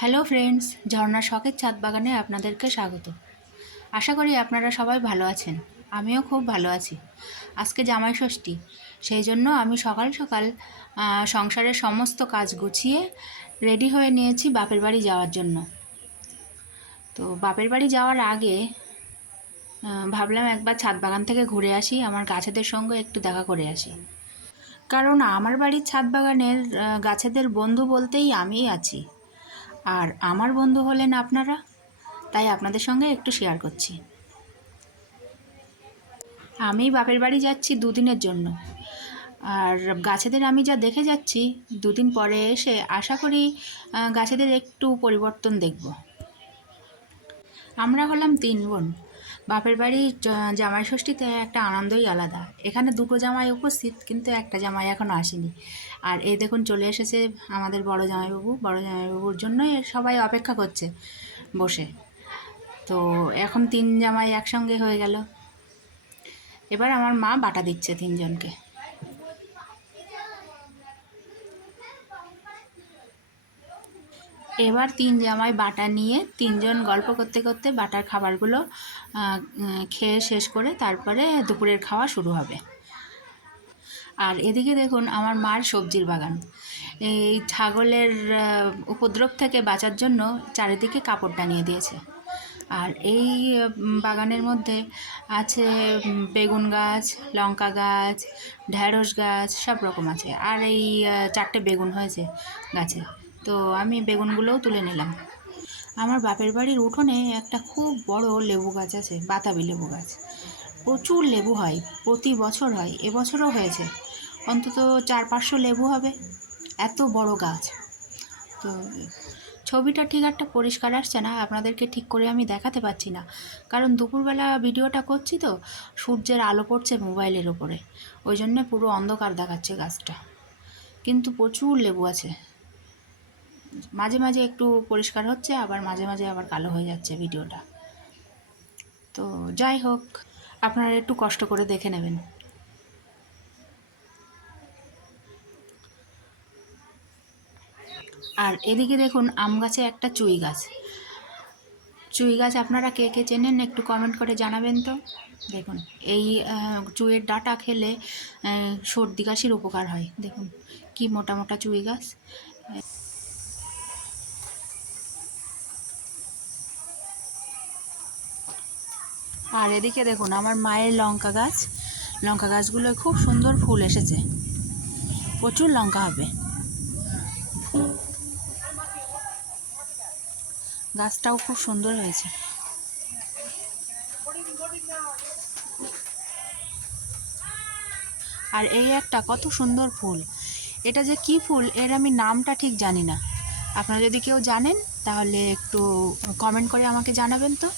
Hello friends, ঝর্ণার শখের ছাদ বাগানে আপনাদেরকে স্বাগত। আশা করি আপনারা সবাই ভালো আছেন। আমিও খুব ভালো আছি। আজকে জামাই ষষ্ঠী, সেই জন্য আমি সকাল সকাল সংসারের সমস্ত কাজ গুছিয়ে রেডি হয়ে নিয়েছি বাপের বাড়ি যাওয়ার জন্য। তো বাপের বাড়ি যাওয়ার আগে ভাবলাম একবার ছাদ বাগান থেকে ঘুরে আসি, আমার গাছেদের সঙ্গে একটু দেখা করে আসি। কারণ আমার বাড়ির ছাদ বাগানের গাছেদের বন্ধু বলতেই আমিই আছি, আর আমার বন্ধু হলেন আপনারা। তাই আপনাদের সঙ্গে একটু শেয়ার করছি। আমি বাপের বাড়ি যাচ্ছি দুদিনের জন্য, আর গাছেদের আমি যা দেখে যাচ্ছি, দুদিন পরে এসে আশা করি গাছেদের একটু পরিবর্তন দেখব। আমরা হলাম 3 বোন। বাপের বাড়ি জামাই ষষ্ঠীতে একটা আনন্দই আলাদা। এখানে দুটো জামাই উপস্থিত, কিন্তু একটা জামাই এখনও আসেনি। আর এই দেখুন চলে এসেছে আমাদের বড় জামাইবাবু। বড় জামাইবাবুর জন্যই সবাই অপেক্ষা করছে বসে। তো এখন 3 জামাই একসঙ্গে হয়ে গেল। এবার আমার মা বাটা দিচ্ছে 3 জনকে। এবার 3 জামাই বাটা নিয়ে 3 জন গল্প করতে করতে বাটার খাবারগুলো খেয়ে শেষ করে তারপরে দুপুরের খাওয়া শুরু হবে। আর এদিকে দেখুন আমার মার সবজির বাগান। এই ছাগলের উপদ্রব থেকে বাঁচার জন্য চারিদিকে কাপড় টানিয়ে দিয়েছে। আর এই বাগানের মধ্যে আছে বেগুন গাছ, লঙ্কা গাছ, ঢ্যাঁড়স গাছ, সব রকম আছে। আর এই 4টে বেগুন হয়েছে গাছে, তো আমি বেগুনগুলোও তুলে নিলাম। আমার বাপের বাড়ির উঠোনে একটা খুব বড় লেবু গাছ আছে, বাতাবি লেবু গাছ। প্রচুর লেবু হয়, প্রতি বছর হয়, এবছরও হয়েছে। অন্তত 400-500 লেবু হবে, এত বড় গাছ। তো ছবিটা ঠিক একটা পরিষ্কার আসছে না, আপনাদেরকে ঠিক করে আমি দেখাতে পারছি না, কারণ দুপুরবেলা ভিডিওটা করছি তো সূর্যের আলো পড়ছে মোবাইলের ওপরে, ওই জন্যে পুরো অন্ধকার দেখাচ্ছে গাছটা। কিন্তু প্রচুর লেবু আছে। মাঝে মাঝে একটু পরিষ্কার হচ্ছে, আবার মাঝে মাঝে আবার কালো হয়ে যাচ্ছে ভিডিওটা। তো যাই হোক, আপনারা একটু কষ্ট করে দেখে নেবেন। আর এদিকে দেখুন আম গাছে একটা চুই গাছ। চুই গাছ আপনারা কে কে চেনেন একটু কমেন্ট করে জানাবেন তো। দেখুন এই চুইয়ের ডাঁটা খেলে সর্দি কাশির উপকার হয়। দেখুন কি মোটা মোটা চুই গাছ। আর এদিকে দেখুন আমার মায়ের লঙ্কা গাছ। লঙ্কা গাছগুলোয় খুব সুন্দর ফুল এসেছে, প্রচুর লঙ্কা হবে। গাছটাও খুব সুন্দর হয়েছে। আর এই একটা কত সুন্দর ফুল, এটা যে কি ফুল এর আমি নামটা ঠিক জানি না। আপনারা যদি কেউ জানেন তাহলে একটু কমেন্ট করে আমাকে জানাবেন তো।